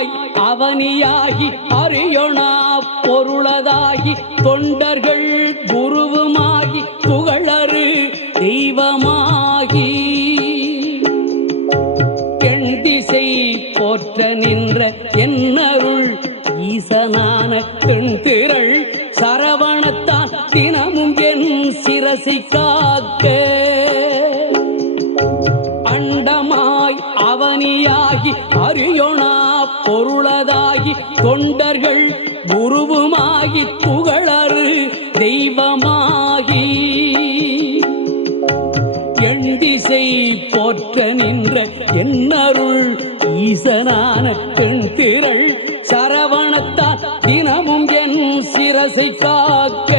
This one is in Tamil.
அண்டமாய் அவனியாகி அறியொணா பொருளதாகி தொண்டர்கள் குருவுமாகி புகழறு தெய்வமாகி எண் திசை போற்ற நின்ற என்னருள் ஈசனான பெண் திரள் சரவணத்தான் தினமும் என் சிரசி காக்க அண்டமாய் அவனியாகி அறியொணா பொருளதாகி தொண்டர்கள் குருவுமாகி புகழறு தெய்வமாகி எண் திசை போற்ற நின்ற என்னருள் ஈசனான பெண் திரள் சரவணத்தால் தினமும் என் சிரசை காக்க